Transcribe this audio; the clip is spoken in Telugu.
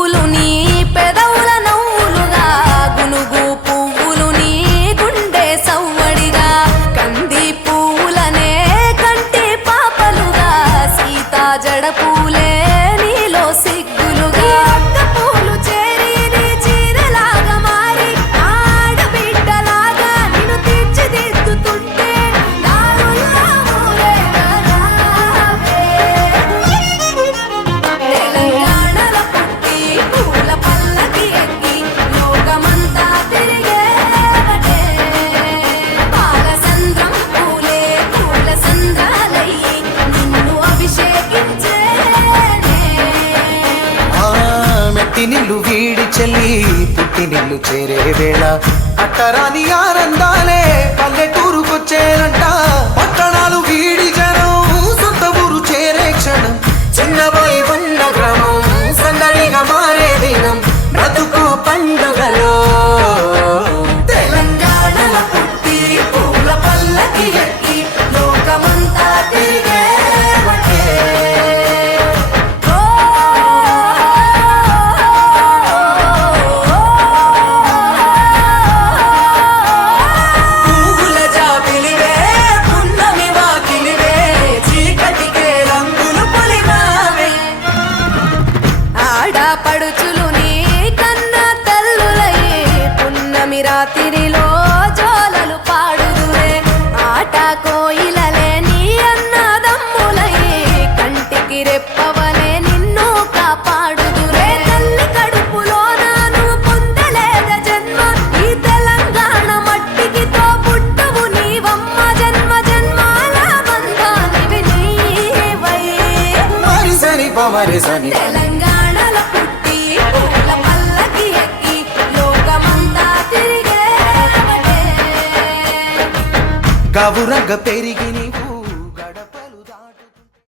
పువ్వులు నీ పెదవుల నవ్వులుగా గునుగు పువ్వులు నీ గుండె సవ్వడిగా కంది పువ్వులనే కంటి పాపలుగా సీతా జడ పూలే నీలో సిగ్గులుగా పూలు చేరి నీ చీరలాగా మారి ఆడబిడ్డలాగా నిన్ను తీర్చిదిద్దుతుంటే దారుల్లా ఊరేగారావే. తెలంగాణలో పుట్టి పూల పల్లకి ఎక్కి లోకమంతా తిరిగేవటే. పాలసంద్రం పూలే పూల సంద్రాలయ్యి నిన్ను అభిషేకించేనే. మెట్టి నిల్లు వీడి చెల్లి పుట్టి నిల్లు చేరే వేళ అట్టరాని ఆనందాలే పల్లెటూరుకొచ్చేనంట. పట్టణాలు వీడి జనం సొంత ఊరు చేరే క్షణం చిన్నబోయి ఉన్న గ్రామం సందడిగా మారే దినం బ్రతుకు పండుగలో. తెలంగాణలో పుట్టి పూల పల్లకి ఎక్కి లోకమంతా తిరిగేవటే. పువ్వుల జాబిలివే పున్నమి వాకిలివే చీకటికే రంగులు పొలిమావే. ఆడపడుచులు నీ కన్న తల్లులయ్యే పున్నమి రాత్రిలో జోలలు పాడుదురే. ఆట కోయిలలే నీ అన్నదమ్ములయ్యే కంటికి రెప్పవలే నిన్ను కాపాడుదురే. తల్లి కడుపులో నాను పొందలేద జన్మ ఈ తెలంగాణ మట్టికి తో పుట్టవు నీవమ్మ. జన్మ జన్మాల బంధానివి నీవై. మరి సరి పవరి సని తెలంగాణలో పుట్టి పూల పల్లకి ఎక్కి లోకమంతా తిరిగేవటే. గవురగ పెరిగిన